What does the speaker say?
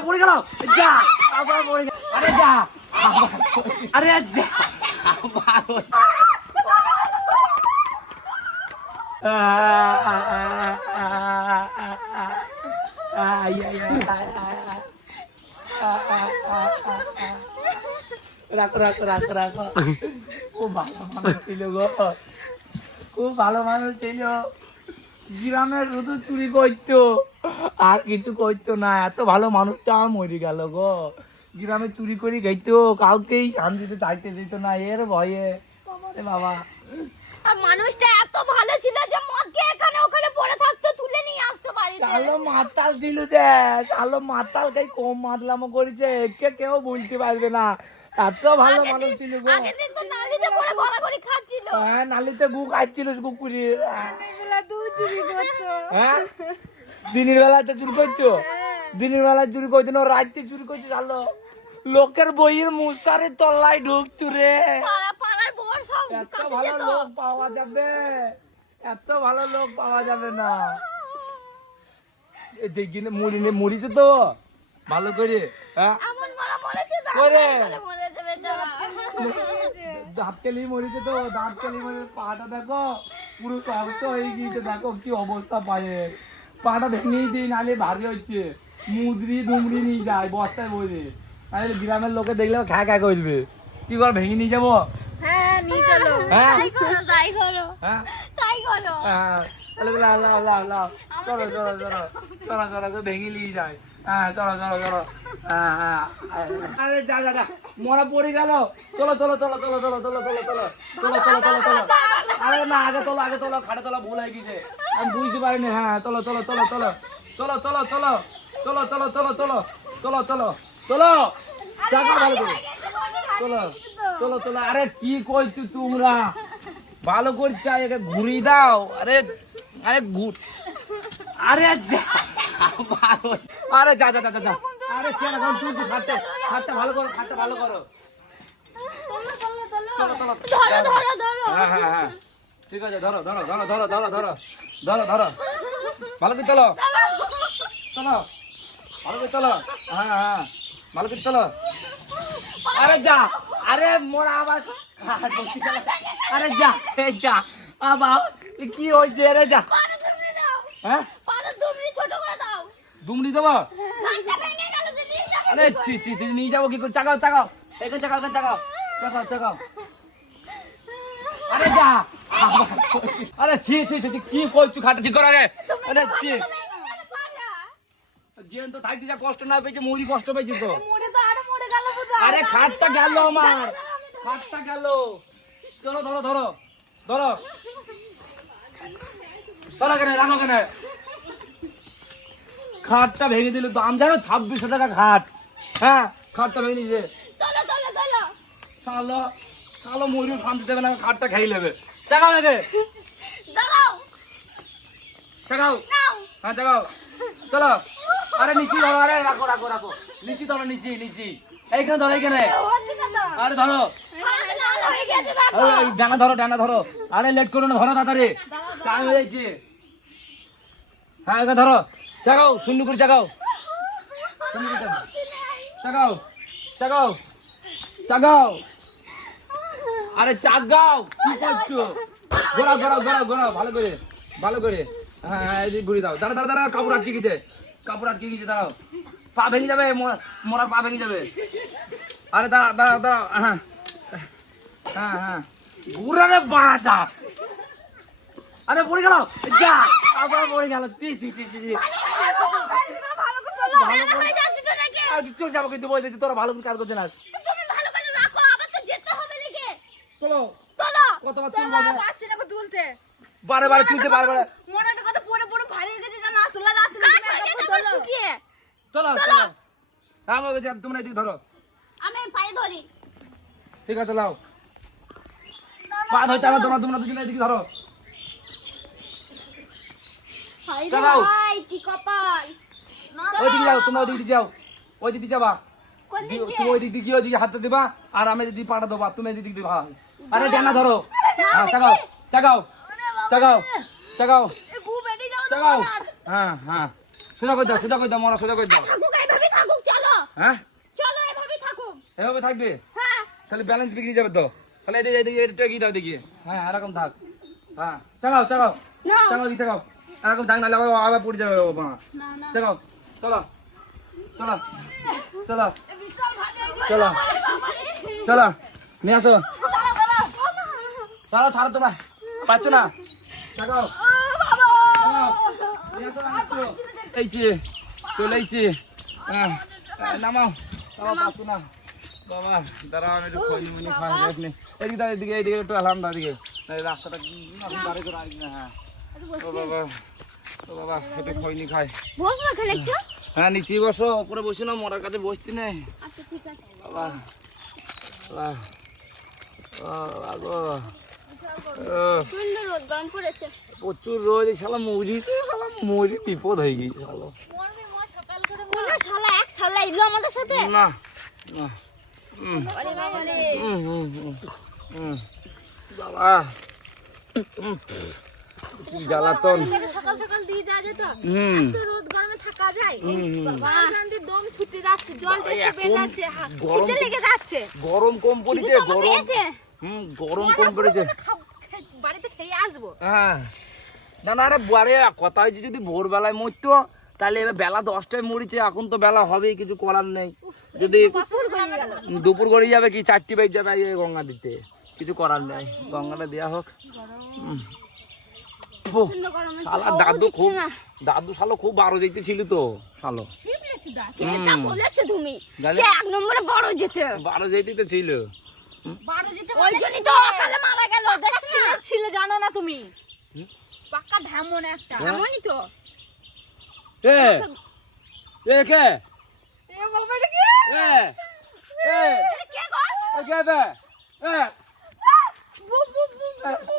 পড়ে গেল। যা, আবার পড়ে আরে যা। আরে যা। রাখো রাখো রাখো রাখো। খুব ভালো মানুষ ছিল গো। খুব ভালো মানুষ ছিল। গ্রামের রুদু চুরি করতো। আর কিছু করতো না, এত ভালো মানুষটা মরে গেল গো। গ্রামে চুরি করে খাইতো, কাউকেই শান্তিতে চাইতে দিত না, এর ভয়ে। বাবা। মানুষটা এত ভালো ছিল যে মদকে এখানে ওখানে পড়ে থাকতো, তুলে নিয়ে বাড়িতে মাতাল ছিল যে কালো মাতাল কে কম মাতলামো করেছে একে কেউ বুঝতে পারবে না। এত ভালো মানুষ ছিল গো। হ্যাঁ নালিতে গু খাচ্ছিল কুকুরি। হ্যাঁ দিনের বেলাতে চুরি করতো। দিনের বেলা চুরি করতো না রাত্রে চুরি করতো জানো? লোকের বইয়ের মুসারে তলায় ঢুকতো রে। এত ভালো লোক পাওয়া যাবে। এত ভালো লোক পাওয়া যাবে না। এই যে কিনে মুড়ি নে মুড়িছে তো। ভালো করে হ্যাঁ? করে। মরেছে দাঁত কেলি মরিছে তো দাঁত কেলি মরে পাটা দেখো পুরো শক্ত হয়ে গিয়েছে দেখো কি অবস্থা পায়ে। পাটা ভেঙেই দিই নালে ভারী হচ্ছে। মুদরি দুমড়ি নিয়ে যায় বস্তায় বসে। গ্রামের লোকে দেখলে খা খা করবে। কি কর ভেঙে নিয়ে যাব? হ্যাঁ নিয়ে চলো। হ্যাঁ? তাই করো। হ্যাঁ? হ্যাঁ লাও লাও লাও লাও চলো চলো চলো চলো চলো ভেঙে নিয়ে যায় হ্যাঁ চলো চলো চলো হ্যাঁ হ্যাঁ আরে যা যা যা মরা পড়ে গেল চলো চলো চলো চলো চলো চলো চলো চলো চলো চলো চলো চলো আরে না আগে তোলো আগে তোলো খাটে তোলা ভুল হয়ে গেছে আমি বুঝতে পারিনি হ্যাঁ চলো চলো চলো চলো চলো চলো চলো চলো চলো চলো চলো চলো চলো চলো চাকা ভালো করে চলো চলো চলো আরে কি করছ তোমরা ভালো করছে একে ঘুরি দাও। আরে আরে ঘুর আরে যা। আরে যা যা যা যা, আরে কেন এখন তুলছি? খাটটা খাটটা ভালো করো খাটটা ভালো করো। চলো চলো। ধরো ধরো ধরো। হ্যাঁ হ্যাঁ হ্যাঁ। ঠিক আছে ধরো ধরো ধরো ধরো ধরো ধরো ধরো ধরো। ভালো করে চলো। চলো। ভালো করে চলো। হ্যাঁ হ্যাঁ। ভালো করে চলো। আরে যা। আরে মোরা আবার খাট বসে গেল। আরে যা সে যা। আবার কি হয়েছে? রে যা। হ্যাঁ? পাড়া ছোট করে দাও। দুমড়ি দেবো? আরে ছি ছি ছি নিয়ে যাব কি করে? চাকাও চাকাও। এখানে চাকাও এখানে চাকাও। চাকাও চাকাও। আরে যা। আরে ছি ছি কি করছু খাটা ঠিক কর আগে? আরে ছি। তো থাকতে যা কষ্ট না পেয়েছে মুড়ি কষ্ট পেয়েছে তো। আরে খাটটা গেল আমার। খাটটা গেল। চলো ধরো ধরো ধরো। ধরো কেন রাখো কেন খাটটা ভেঙে দিল দাম জানো ছাব্বিশশো টাকা খাট। হ্যাঁ খাটটা ভেঙে দিয়েছে। কালো কালো ময়ূর শান্তি দেবে না খাটটা খাই নেবে। চাকাও একে। চাকাও। হ্যাঁ চাকাও। চলো আরে নিচি ধরো আরে রাখো রাখো রাখো। নিচি ধরো নিচি নিচি। এইখানে ধরো এইখানে। আরে ধরো হাত লাল হয়ে গেছে দেখো আরে, এই ডানা ধরো ডানা ধরো। আরে লেট করো না, ধরো তাড়াতাড়ি। টাইম হয়ে যাচ্ছে। হ্যাঁ এখানে ধরো। চাগাও শূন্য করে চাগাও। চাগাও চাগাও চাগাও আরে চাগাও কি করছ? ঘোরাও ঘোরাও ঘোরাও ঘোরাও, ভালো করে ভালো করে। হ্যাঁ হ্যাঁ ঘুরে দাও। দাঁড়া দাঁড়া দাঁড়া কাপড় আটকে গেছে। কাপড় আটকে গেছে, দাঁড়াও। পা ভেঙে যাবে মোরার পা ভেঙে যাবে। আরে দাঁড়া দাঁড়া দাঁড়াও হ্যাঁ। হ্যাঁ হ্যাঁ। ঘুরারে বাড়াটা আরে পড়ে গেল? যা। আবার পড়ে গেল। চি চি চি চি চলো যাব কিন্তু বলে দিচ্ছি তোরা ভালো করে কাজ করছে না। চলো। চলো কতবার তুলবো না না তুলতে বারে বারে তুলতে বারে বারে। মোড়াটা কত পড়ে পড়ে ভারী হয়ে গেছে জানা তোলা যাচ্ছে না শুকিয়ে চলো চলো হ্যাঁ তোমরা এদিকে ধরো। আমি পায়ে ধরি। ঠিক আছে লাও পা ধরতে আমার তোমরা তোমরা দুজনে এদিকে ধরো। ভাই কি কপাল। ওই দিকে যাও তোমরা ওই দিকে যাও ওই দিকে যাবা। কোন তুমি ওই দিক দিয়ে গিয়ে ওইদিকে হাতে দিবা আর আমি যদি পাটা দেবা তুমি দিবা। আরে ডানা ধরো। হ্যাঁ চাগাও চাগাও চাগাও চাগাও। এ গু বেডি যাও চাগাও। হ্যাঁ হ্যাঁ। সোজা করে দাও সোজা করে দাও মরা সোজা করে দাও। থাকুক এইভাবে থাকুক হ্যাঁ? থাকুক। এভাবে থাকবে? হ্যাঁ। তাহলে ব্যালেন্স বিগড়ে যাবে তো? তাহলে এদিকে এদিকে এটা কি দাও দেখি। হ্যাঁ এরকম থাক হ্যাঁ চাগাও না। চাগাও কি চাগাও। এরকম থাক নাহলে আবার পড়ে যাবে বাবা চাগাও চলো। চলো। চলো। চলো। চলো। নিয়ে আসো। চলো ছাড়ো তোমার। পাচ্ছ না? চাগাও। এইছি চলে এইছি হ্যাঁ, নামাও। নামাও। পাচ্ছ না? বাবা দাঁড়াও আমি একটু মুনি এদিকে এদিকে এদিকে দাঁড়িয়ে এই রাস্তাটা নতুন করে আসবে না হ্যাঁ। ও বাবা ও বাবা একটু খৈনি খাই। বসবো এখানে একটু? হ্যাঁ নিচে বসো উপরে বসি না মরার কাছে বসতি নেই। আচ্ছা ঠিক আছে। বাবা বাবা ও। প্রচুর রোদ শালা মরি শালা মরি বিপদ হয়ে গেছে শালা। এক শালা এলো আমাদের সাথে। না না। বাবা রে হুম হুম হুম হুম বাবা হুম, কি জ্বালাতন সকাল সকাল দিয়ে যা যেত। হুম। রোদ গরমে থাকা যায়। হুম, হুম। বাবা দম ছুটে যাচ্ছে জল এই টেস্ট বেড়ে এখন যাচ্ছে হা- গরম খিদে লেগে যাচ্ছে। গরম কম পড়েছে গরম হুম গরম কম পড়েছে। বাড়িতে খেয়ে আসব। হ্যাঁ। না না আরে বারে কথা হয়েছে যদি ভোরবেলায় মরতো তাহলে এবার বেলা দশটায় মরিছে এখন তো বেলা হবেই কিছু করার নেই। যদি করে দুপুর গড়ে যাবে। কি চারটি বেজ যাবে এই গঙ্গা দিতে। কিছু করার নেই গঙ্গাটা দেওয়া হোক। শালা দাদু খুব না। দাদু শালো খুব বারো যেতে ছিল তো শালো। ছিপলেছি দা সেটা বলেছ তুমি। এক নম্বরে বড় যেতে। বারো যেতেই তো ছিল। বারো ওই জন্যই তো অকালে মারা গেল ছিল জানো না তুমি? পাক্কা ঢামন একটা। এমনই তো। એ. એ કે? એ મોબાઈલ કે? એ. એ. કે ગો એ કે બે એ. બુ બુ બુ બુ